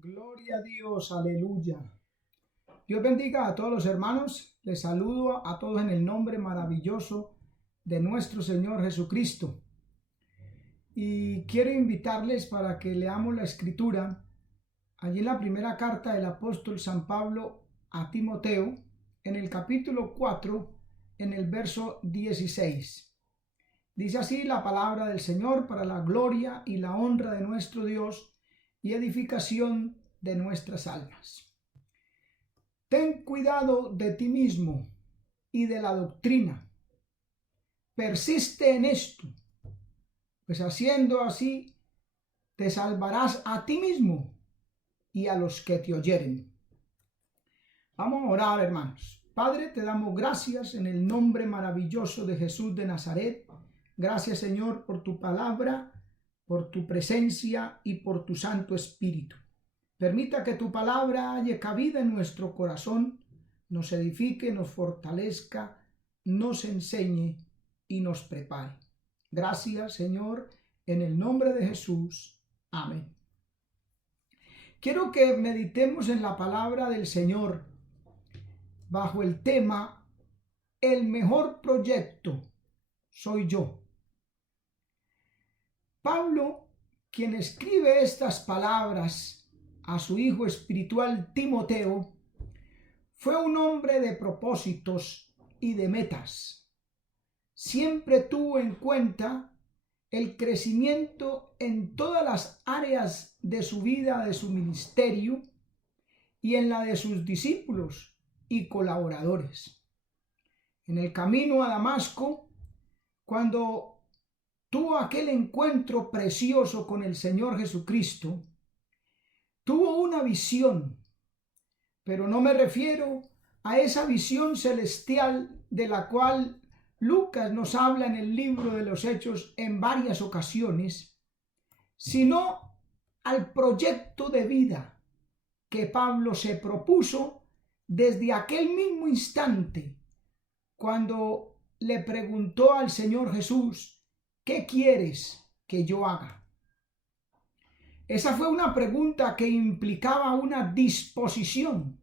Gloria a Dios, aleluya. Dios bendiga a todos los hermanos. Les saludo a todos en el nombre maravilloso de nuestro Señor Jesucristo. Y quiero invitarles para que leamos la escritura allí en la primera carta del apóstol San Pablo a Timoteo, en el capítulo 4, en el verso 16. Dice así la palabra del Señor para la gloria y la honra de nuestro Dios y edificación de nuestras almas. Ten cuidado de ti mismo y de la doctrina. Persiste en esto, pues haciendo así te salvarás a ti mismo y a los que te oyeren. Vamos a orar, hermanos. Padre, te damos gracias en el nombre maravilloso de Jesús de Nazaret. Gracias, Señor, por tu palabra, por tu presencia y por tu Santo Espíritu. Permita que tu palabra haya cabida en nuestro corazón, nos edifique, nos fortalezca, nos enseñe y nos prepare. Gracias, Señor, en el nombre de Jesús. Amén. Quiero que meditemos en la palabra del Señor bajo el tema: el mejor proyecto soy yo. Pablo, quien escribe estas palabras a su hijo espiritual Timoteo, fue un hombre de propósitos y de metas. Siempre tuvo en cuenta el crecimiento en todas las áreas de su vida, de su ministerio y en la de sus discípulos y colaboradores. En el camino a Damasco, cuando tuvo aquel encuentro precioso con el Señor Jesucristo, tuvo una visión, pero no me refiero a esa visión celestial de la cual Lucas nos habla en el libro de los Hechos en varias ocasiones, sino al proyecto de vida que Pablo se propuso desde aquel mismo instante cuando le preguntó al Señor Jesús: ¿qué quieres que yo haga? Esa fue una pregunta que implicaba una disposición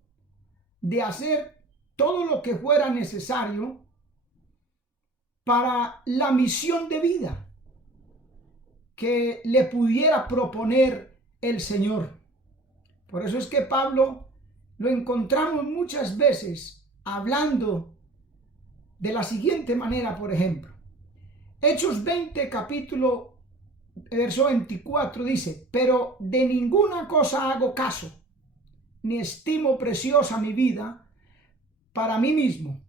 de hacer todo lo que fuera necesario para la misión de vida que le pudiera proponer el Señor. Por eso es que Pablo lo encontramos muchas veces hablando de la siguiente manera, por ejemplo. Hechos 20, capítulo, verso 24 dice: pero de ninguna cosa hago caso, ni estimo preciosa mi vida para mí mismo,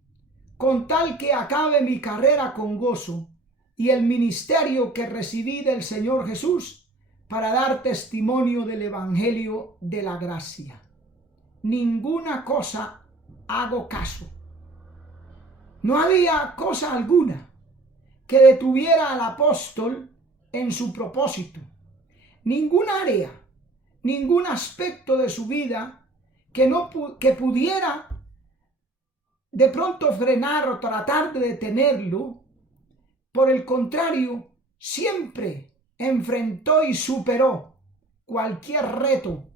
con tal que acabe mi carrera con gozo y el ministerio que recibí del Señor Jesús para dar testimonio del evangelio de la gracia. Ninguna cosa hago caso. No había cosa alguna que detuviera al apóstol en su propósito. Ningún área, ningún aspecto de su vida que pudiera de pronto frenar o tratar de detenerlo. Por el contrario, siempre enfrentó y superó cualquier reto,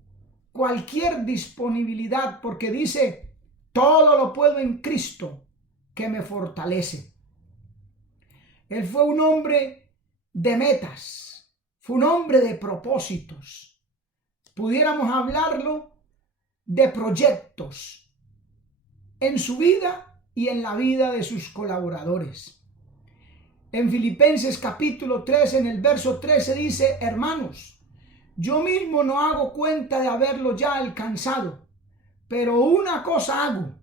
cualquier disponibilidad, porque dice: todo lo puedo en Cristo que me fortalece. Él fue un hombre de metas, fue un hombre de propósitos. Pudiéramos hablarlo de proyectos en su vida y en la vida de sus colaboradores. En Filipenses capítulo 3, en el verso 13 dice: hermanos, yo mismo no hago cuenta de haberlo ya alcanzado, pero una cosa hago,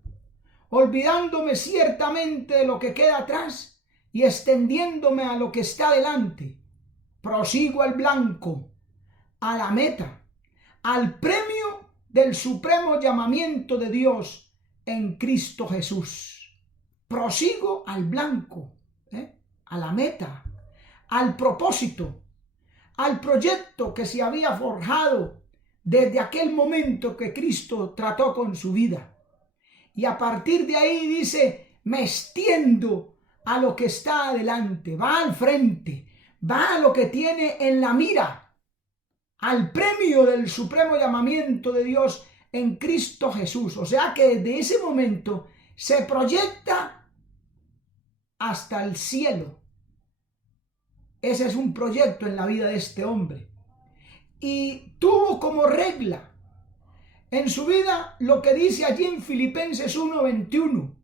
olvidándome ciertamente de lo que queda atrás y extendiéndome a lo que está delante, prosigo al blanco, a la meta, al premio del supremo llamamiento de Dios en Cristo Jesús. Prosigo al blanco, a la meta, al propósito, al proyecto que se había forjado desde aquel momento que Cristo trató con su vida. Y a partir de ahí dice: me extiendo a lo que está adelante, va al frente, va a lo que tiene en la mira, al premio del supremo llamamiento de Dios en Cristo Jesús. O sea que desde ese momento se proyecta hasta el cielo. Ese es un proyecto en la vida de este hombre. Y tuvo como regla en su vida lo que dice allí en Filipenses 1:21.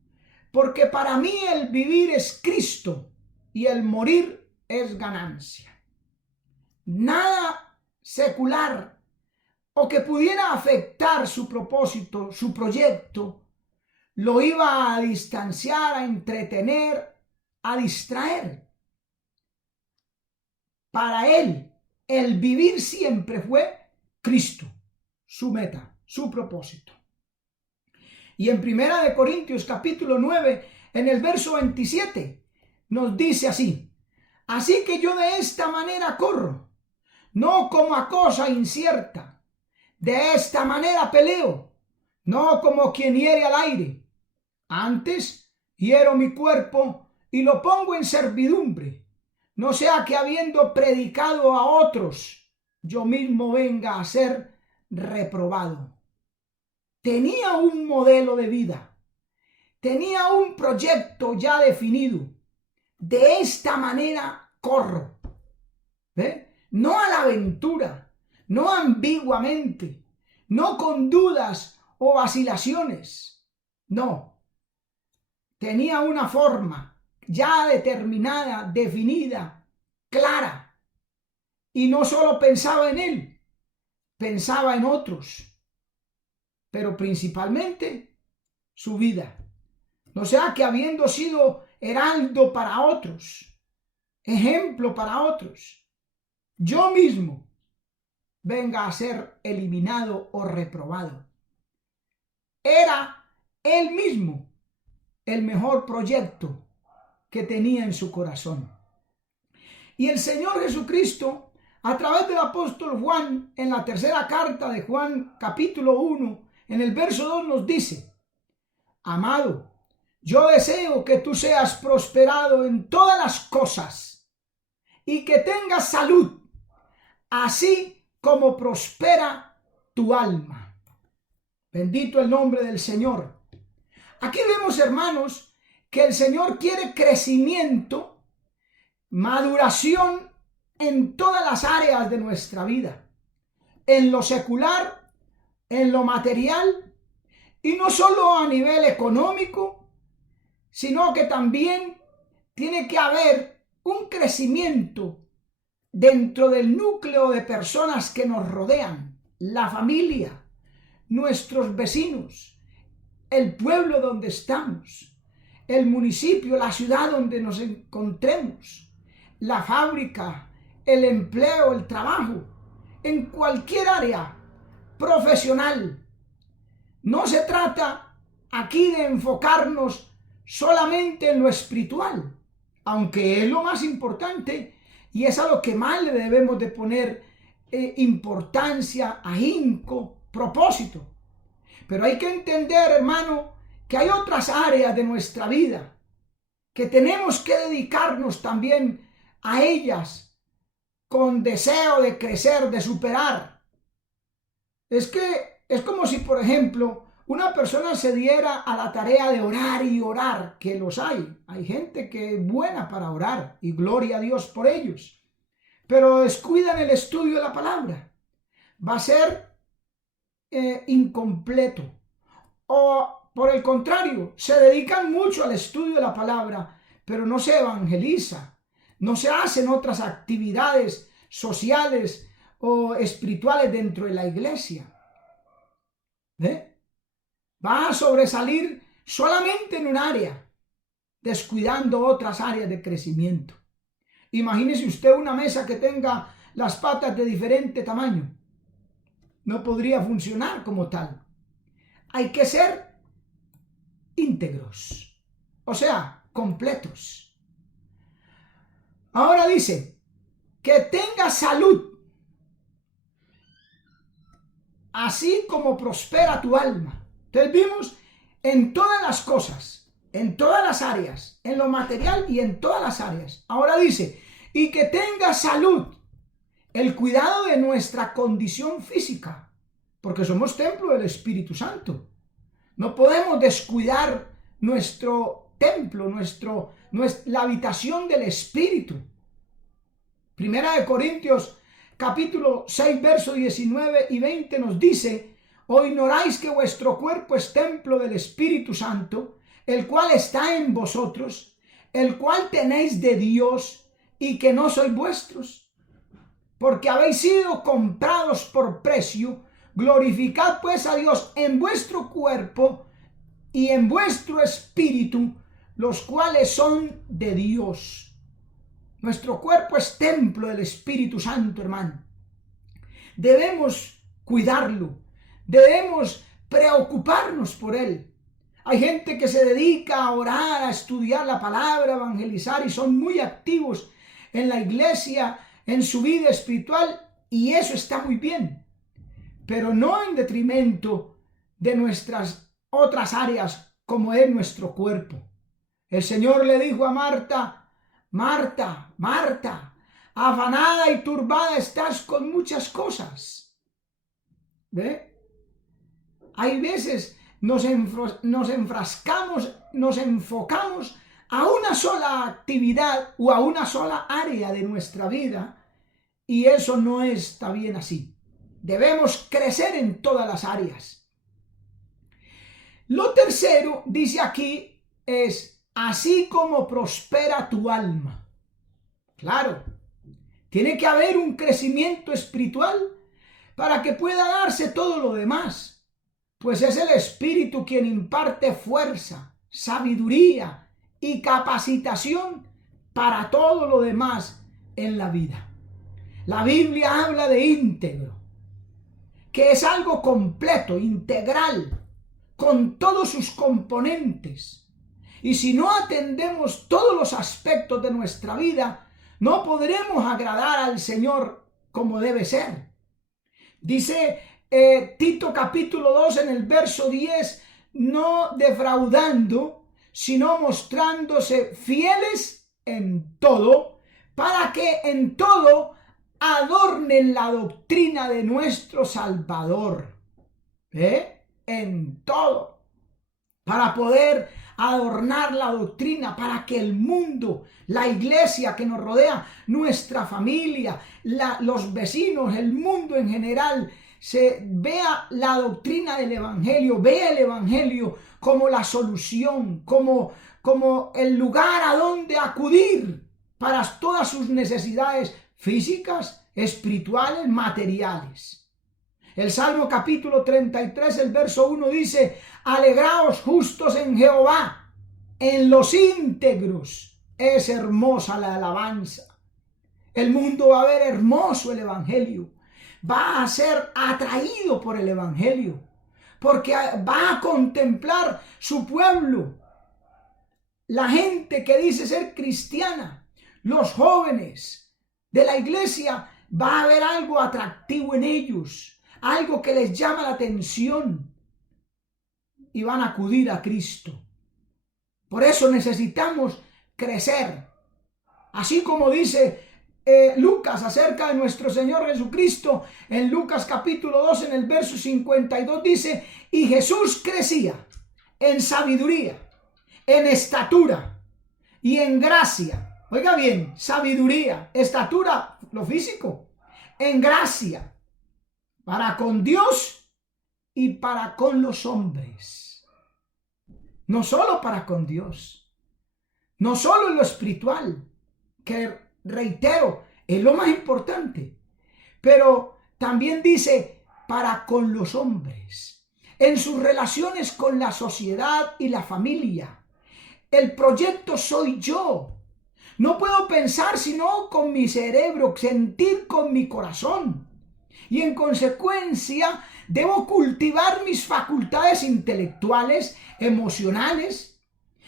Porque para mí el vivir es Cristo y el morir es ganancia. Nada secular o que pudiera afectar su propósito, su proyecto, lo iba a distanciar, a entretener, a distraer. Para él, el vivir siempre fue Cristo, su meta, su propósito. Y en 1 Corintios capítulo 9, en el verso 27, nos dice así: así que yo de esta manera corro, no como a cosa incierta. De esta manera peleo, no como quien hiere al aire. Antes hiero mi cuerpo y lo pongo en servidumbre, no sea que habiendo predicado a otros, yo mismo venga a ser reprobado. Tenía un modelo de vida, tenía un proyecto ya definido. De esta manera corro. ¿Ve? No a la aventura, no ambiguamente, no con dudas o vacilaciones. No. Tenía una forma ya determinada, definida, clara. Y no solo pensaba en él, pensaba en otros. Pero principalmente su vida. No sea que habiendo sido heraldo para otros, ejemplo para otros, yo mismo venga a ser eliminado o reprobado. Era él mismo el mejor proyecto que tenía en su corazón. Y el Señor Jesucristo, a través del apóstol Juan, en la tercera carta de Juan, capítulo 1, en el verso 2 nos dice: amado, yo deseo que tú seas prosperado en todas las cosas y que tengas salud, así como prospera tu alma. Bendito el nombre del Señor. Aquí vemos, hermanos, que el Señor quiere crecimiento, maduración en todas las áreas de nuestra vida, en lo secular, en lo material, y no solo a nivel económico, sino que también tiene que haber un crecimiento dentro del núcleo de personas que nos rodean, la familia, nuestros vecinos, el pueblo donde estamos, el municipio, la ciudad donde nos encontremos, la fábrica, el empleo, el trabajo, en cualquier área profesional. No se trata aquí de enfocarnos solamente en lo espiritual, aunque es lo más importante y es a lo que más le debemos de poner importancia, ahínco, propósito. Pero hay que entender, hermano, que hay otras áreas de nuestra vida que tenemos que dedicarnos también a ellas con deseo de crecer, de superar. Es como si, por ejemplo, una persona se diera a la tarea de orar y orar, que los hay. Hay gente que es buena para orar y gloria a Dios por ellos. Pero descuidan el estudio de la palabra. Va a ser incompleto. O por el contrario, se dedican mucho al estudio de la palabra, pero no se evangeliza. No se hacen otras actividades sociales o espirituales dentro de la iglesia. Va a sobresalir solamente en un área, descuidando otras áreas de crecimiento. Imagínese usted una mesa que tenga las patas de diferente tamaño. No podría funcionar como tal. Hay que ser íntegros, o sea, completos. Ahora dice, que tenga salud, así como prospera tu alma. Entonces vimos en todas las cosas, en todas las áreas, en lo material y en todas las áreas. Ahora dice, y que tenga salud. el cuidado de nuestra condición física, porque somos templo del Espíritu Santo. No podemos descuidar nuestro templo, la habitación del Espíritu. Primera de Corintios capítulo 6, versos 19 y 20 nos dice: ¿o ignoráis que vuestro cuerpo es templo del Espíritu Santo, el cual está en vosotros, el cual tenéis de Dios, y que no sois vuestros? Porque habéis sido comprados por precio. Glorificad pues a Dios en vuestro cuerpo y en vuestro espíritu, los cuales son de Dios. Nuestro cuerpo es templo del Espíritu Santo, hermano. Debemos cuidarlo, debemos preocuparnos por él. Hay gente que se dedica a orar, a estudiar la palabra, a evangelizar, y son muy activos en la iglesia, en su vida espiritual, y eso está muy bien, pero no en detrimento de nuestras otras áreas, como es nuestro cuerpo. El Señor le dijo a Marta: Marta, Marta, afanada y turbada estás con muchas cosas. ¿Ve? Hay veces nos enfrascamos, nos enfocamos a una sola actividad o a una sola área de nuestra vida, y eso no está bien así. Debemos crecer en todas las áreas. Lo tercero, dice aquí, es: así como prospera tu alma. Claro, tiene que haber un crecimiento espiritual para que pueda darse todo lo demás, pues es el Espíritu quien imparte fuerza, sabiduría y capacitación para todo lo demás en la vida. La Biblia habla de íntegro, que es algo completo, integral, con todos sus componentes. Y si no atendemos todos los aspectos de nuestra vida, no podremos agradar al Señor como debe ser. Dice Tito capítulo 2 en el verso 10: no defraudando, sino mostrándose fieles en todo, para que en todo adornen la doctrina de nuestro Salvador. En todo, para poder adornar la doctrina, para que el mundo, la iglesia que nos rodea, nuestra familia, los vecinos, el mundo en general, se vea la doctrina del Evangelio, vea el Evangelio como la solución, como el lugar a donde acudir para todas sus necesidades físicas, espirituales, materiales. El Salmo capítulo 33, el verso 1 dice: alegraos justos en Jehová, en los íntegros es hermosa la alabanza. El mundo va a ver hermoso el Evangelio, va a ser atraído por el Evangelio, porque va a contemplar su pueblo, la gente que dice ser cristiana, los jóvenes de la iglesia. Va a haber algo atractivo en ellos, algo que les llama la atención, y van a acudir a Cristo. Por eso necesitamos crecer. Así como dice Lucas acerca de nuestro Señor Jesucristo, en Lucas capítulo 2 en el verso 52 dice: y Jesús crecía en sabiduría, en estatura y en gracia. Oiga bien, sabiduría, estatura, lo físico, en gracia, para con Dios y para con los hombres. No solo para con Dios, no solo en lo espiritual, que reitero, es lo más importante, pero también dice para con los hombres, en sus relaciones con la sociedad y la familia. El proyecto soy yo. No puedo pensar sino con mi cerebro, sentir con mi corazón. Y en consecuencia debo cultivar mis facultades intelectuales, emocionales,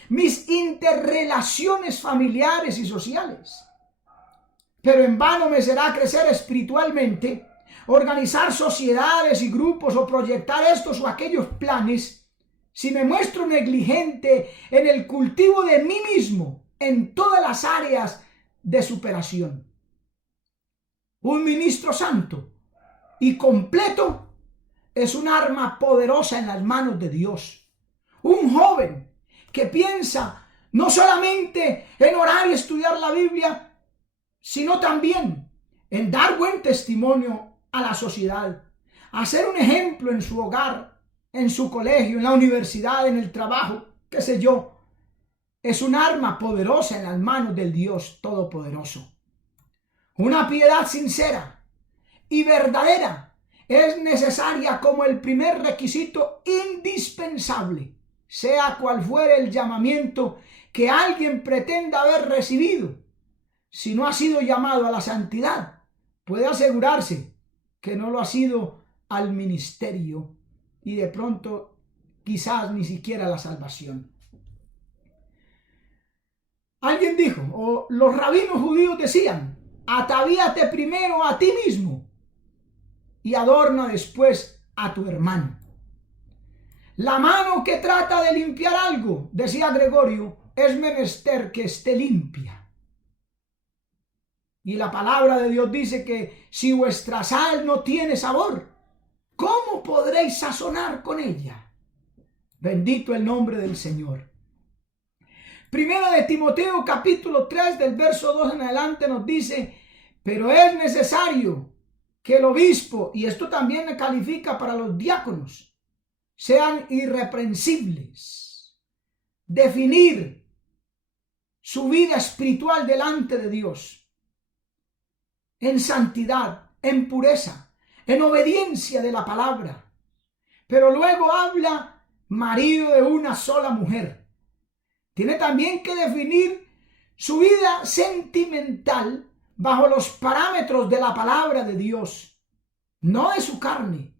mis interrelaciones familiares y sociales. Pero en vano me será crecer espiritualmente, organizar sociedades y grupos o proyectar estos o aquellos planes, si me muestro negligente en el cultivo de mí mismo en todas las áreas de superación. un ministro santo y completo, es un arma poderosa en las manos de Dios. Un joven que piensa no solamente en orar y estudiar la Biblia, sino también en dar buen testimonio a la sociedad, a ser un ejemplo en su hogar, en su colegio, en la universidad, en el trabajo, qué sé yo. Es un arma poderosa en las manos del Dios Todopoderoso. Una piedad sincera y verdadera es necesaria como el primer requisito indispensable, sea cual fuere el llamamiento que alguien pretenda haber recibido. Si no ha sido llamado a la santidad, puede asegurarse que no lo ha sido al ministerio y de pronto quizás ni siquiera a la salvación. Alguien dijo, o los rabinos judíos decían, atavíate primero a ti mismo y adorna después a tu hermano. La mano que trata de limpiar algo, decía Gregorio, es menester que esté limpia. Y la palabra de Dios dice que si vuestra sal no tiene sabor, ¿cómo podréis sazonar con ella? Bendito el nombre del Señor. Primera de Timoteo capítulo 3 del verso 2 en adelante nos dice, pero es necesario que el obispo, y esto también califica para los diáconos, sean irreprensibles, definir su vida espiritual delante de Dios, en santidad, en pureza, en obediencia de la palabra. Pero luego habla marido de una sola mujer. Tiene también que definir su vida sentimental bajo los parámetros de la palabra de Dios, no de su carne.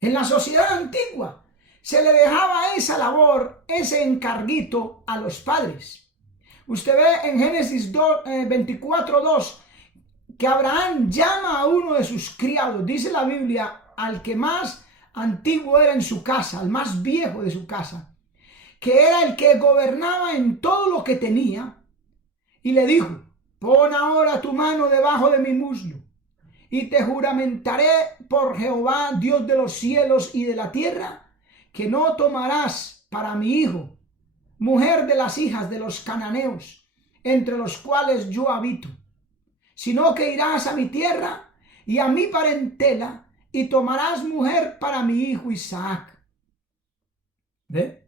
En la sociedad antigua se le dejaba esa labor, ese encarguito a los padres. Usted ve en Génesis 24:2 que Abraham llama a uno de sus criados, dice la Biblia, al que más antiguo era en su casa, al más viejo de su casa, que era el que gobernaba en todo lo que tenía, y le dijo, pon ahora tu mano debajo de mi muslo, y te juramentaré por Jehová, Dios de los cielos y de la tierra, que no tomarás para mi hijo mujer de las hijas de los cananeos, entre los cuales yo habito, sino que irás a mi tierra y a mi parentela y tomarás mujer para mi hijo Isaac. ¿Ve?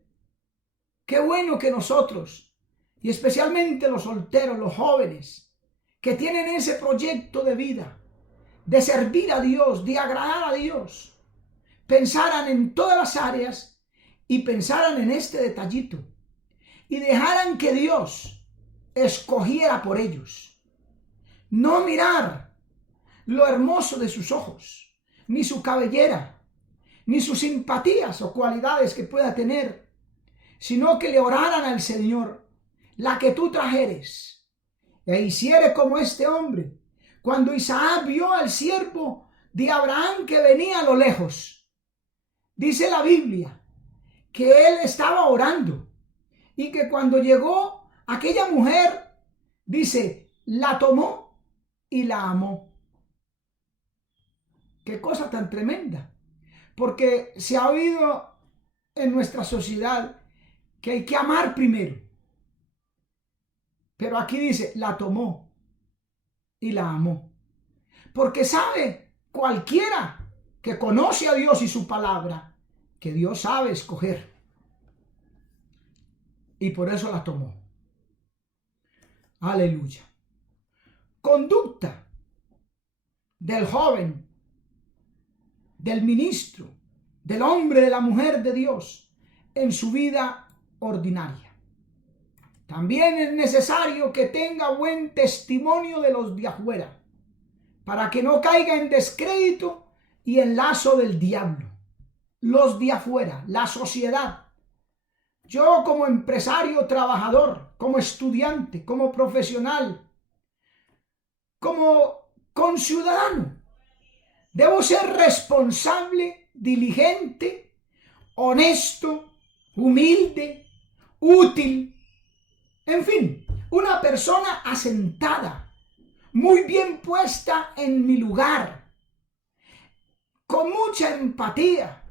Qué bueno que nosotros, y especialmente los solteros, los jóvenes, que tienen ese proyecto de vida, de servir a Dios, de agradar a Dios, pensaran en todas las áreas y pensaran en este detallito y dejaran que Dios escogiera por ellos. No mirar lo hermoso de sus ojos, ni su cabellera, ni sus simpatías o cualidades que pueda tener, sino que le oraran al Señor, la que tú trajeres, e hiciere como este hombre, cuando Isaac vio al siervo de Abraham que venía a lo lejos. Dice la Biblia que él estaba orando y que cuando llegó aquella mujer, dice, la tomó y la amó. Qué cosa tan tremenda, porque se ha oído en nuestra sociedad que hay que amar primero, pero aquí dice, la tomó y la amó, porque sabe cualquiera que conoce a Dios y su palabra, que Dios sabe escoger, y por eso la tomó. Aleluya. Conducta del joven, del ministro, del hombre, de la mujer de Dios en su vida ordinaria. También es necesario que tenga buen testimonio de los de afuera, para que no caiga en descrédito y en lazo del diablo. Los de afuera, la sociedad. Yo como empresario trabajador, como estudiante, como profesional, como conciudadano, debo ser responsable, diligente, honesto, humilde, útil, en fin, una persona asentada, muy bien puesta en mi lugar, con mucha empatía.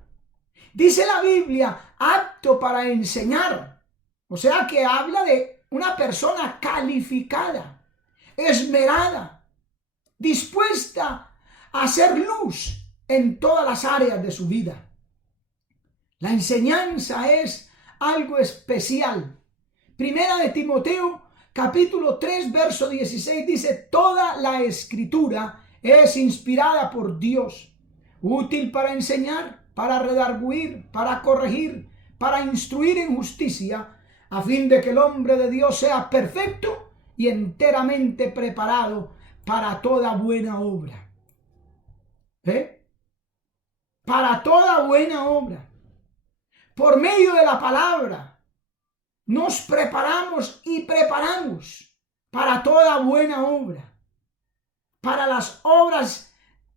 Dice la Biblia, apto para enseñar. O sea que habla de una persona calificada, esmerada, dispuesta a hacer luz en todas las áreas de su vida. La enseñanza es algo especial. Primera de Timoteo, capítulo 3, verso 16 dice, toda la escritura es inspirada por Dios, útil para enseñar, para redarguir, para corregir, para instruir en justicia, a fin de que el hombre de Dios sea perfecto y enteramente preparado para toda buena obra. Para toda buena obra. Por medio de la palabra nos preparamos y preparamos para toda buena obra. Para las obras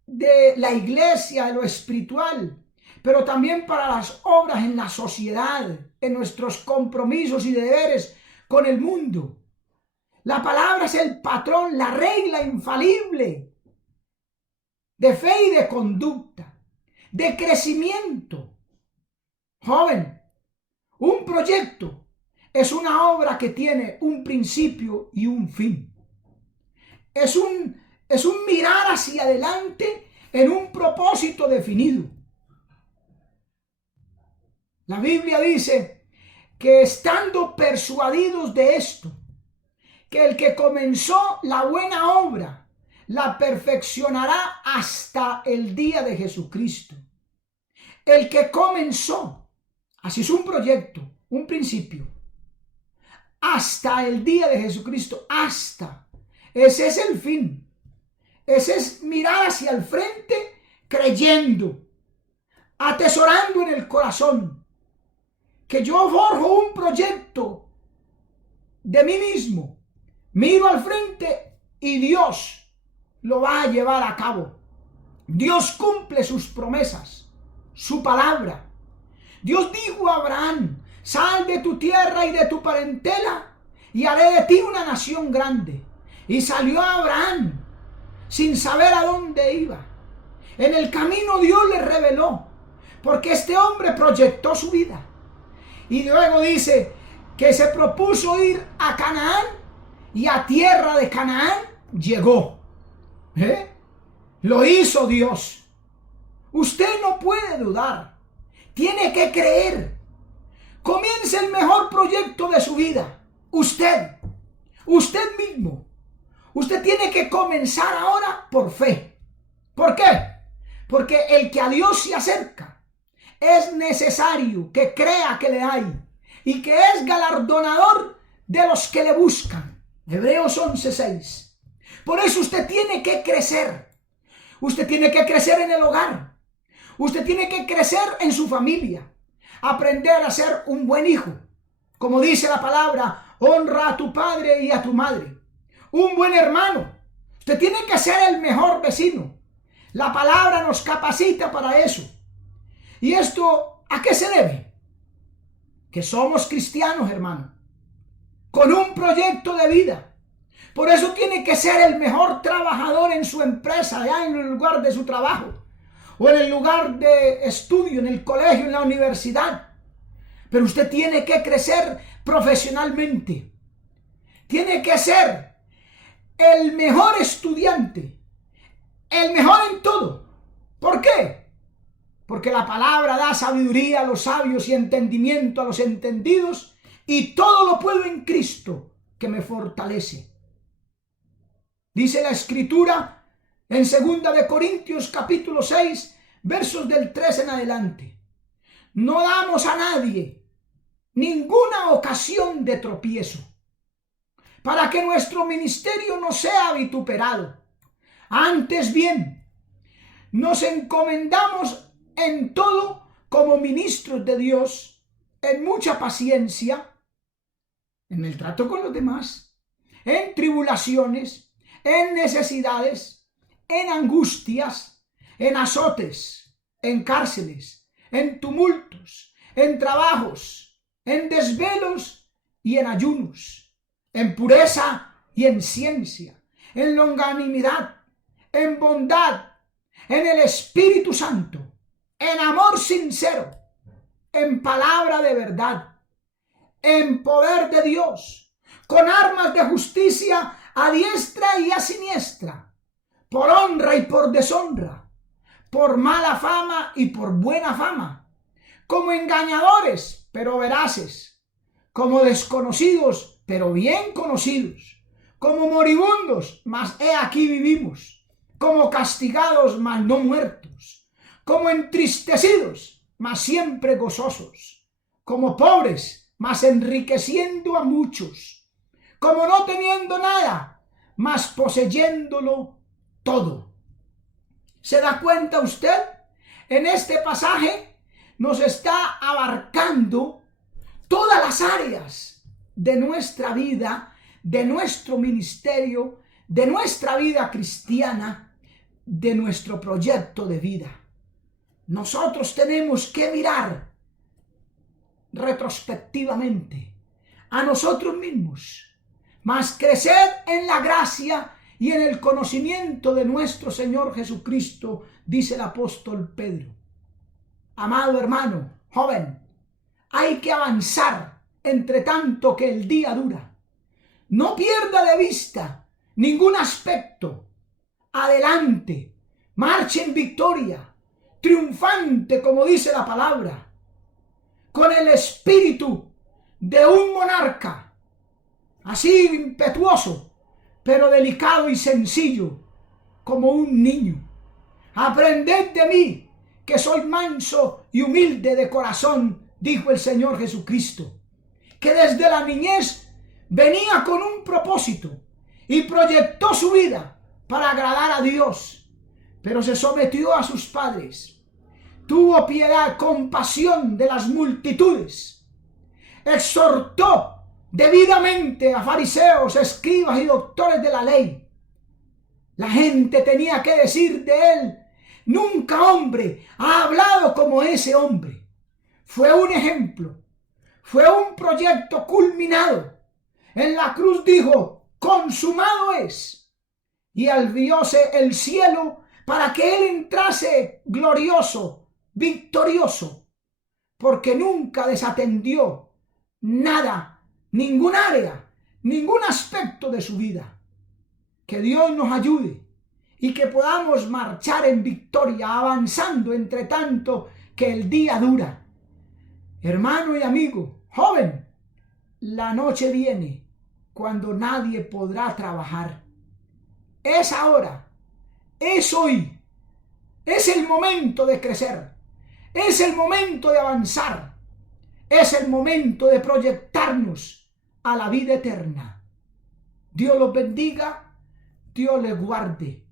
de la iglesia, de lo espiritual, pero también para las obras en la sociedad, en nuestros compromisos y deberes con el mundo. La palabra es el patrón, la regla infalible de fe y de conducta, de crecimiento. Joven, un proyecto es una obra que tiene un principio y un fin. Es un mirar hacia adelante en un propósito definido. La Biblia dice que estando persuadidos de esto, que el que comenzó la buena obra la perfeccionará hasta el día de Jesucristo. El que comenzó, así es un proyecto, un principio, hasta el día de Jesucristo, hasta. Ese es el fin. Ese es mirar hacia el frente creyendo, atesorando en el corazón que yo forjo un proyecto de mí mismo, miro al frente y Dios lo va a llevar a cabo. Dios cumple sus promesas, su palabra. Dios dijo a Abraham, sal de tu tierra y de tu parentela y haré de ti una nación grande. Y salió Abraham sin saber a dónde iba. En el camino Dios le reveló, porque este hombre proyectó su vida. Y luego dice que se propuso ir a Canaán y a tierra de Canaán llegó. Lo hizo Dios. Usted no puede dudar. Tiene que creer. Comience el mejor proyecto de su vida. Usted mismo. Usted tiene que comenzar ahora por fe. ¿Por qué? Porque el que a Dios se acerca es necesario que crea que le hay y que es galardonador de los que le buscan. Hebreos 11:6. Por eso usted tiene que crecer. Usted tiene que crecer en el hogar. Usted tiene que crecer en su familia. Aprender a ser un buen hijo. Como dice la palabra, honra a tu padre y a tu madre. Un buen hermano. Usted tiene que ser el mejor vecino. La palabra nos capacita para eso. ¿Y esto a qué se debe? Que somos cristianos, hermano, con un proyecto de vida. Por eso tiene que ser el mejor trabajador en su empresa, allá en el lugar de su trabajo, o en el lugar de estudio, en el colegio, en la universidad. Pero usted tiene que crecer profesionalmente. Tiene que ser el mejor estudiante, el mejor en todo. ¿Por qué? Porque la palabra da sabiduría a los sabios y entendimiento a los entendidos, y todo lo puedo en Cristo que me fortalece. Dice la Escritura en 2 de Corintios capítulo 6, versos del 3 en adelante. No damos a nadie ninguna ocasión de tropiezo, para que nuestro ministerio no sea vituperado. Antes bien, nos encomendamos en todo como ministros de Dios, en mucha paciencia, en el trato con los demás, en tribulaciones, en necesidades, en angustias, en azotes, en cárceles, en tumultos, en trabajos, en desvelos y en ayunos, en pureza y en ciencia, en longanimidad, en bondad, en el Espíritu Santo, en amor sincero, en palabra de verdad, en poder de Dios, con armas de justicia a diestra y a siniestra, por honra y por deshonra, por mala fama y por buena fama, como engañadores, pero veraces, como desconocidos, pero bien conocidos, como moribundos, mas he aquí vivimos, como castigados, mas no muertos, como entristecidos, mas siempre gozosos, como pobres, mas enriqueciendo a muchos, como no teniendo nada, mas poseyéndolo todo. ¿Se da cuenta usted? En este pasaje nos está abarcando todas las áreas de nuestra vida, de nuestro ministerio, de nuestra vida cristiana, de nuestro proyecto de vida. Nosotros tenemos que mirar retrospectivamente a nosotros mismos, mas crecer en la gracia y en el conocimiento de nuestro Señor Jesucristo, dice el apóstol Pedro. Amado hermano, joven, hay que avanzar entre tanto que el día dura. No pierda de vista ningún aspecto. Adelante, marche en victoria, triunfante, como dice la palabra, con el espíritu de un monarca, así impetuoso, pero delicado y sencillo, como un niño. Aprended de mí, que soy manso y humilde de corazón, dijo el Señor Jesucristo, que desde la niñez venía con un propósito y proyectó su vida para agradar a Dios, pero se sometió a sus padres, tuvo piedad, compasión de las multitudes, exhortó debidamente a fariseos, escribas y doctores de la ley. La gente tenía que decir de él: nunca hombre ha hablado como ese hombre. Fue un ejemplo, fue un proyecto culminado. En la cruz dijo: consumado es, y albióse el cielo para que él entrase glorioso, victorioso, porque nunca desatendió nada, ningún área, ningún aspecto de su vida. Que Dios nos ayude y que podamos marchar en victoria, avanzando entre tanto que el día dura. Hermano y amigo, joven, la noche viene cuando nadie podrá trabajar. Es ahora, es hoy, es el momento de crecer, es el momento de avanzar, es el momento de proyectarnos a la vida eterna. Dios los bendiga, Dios les guarde.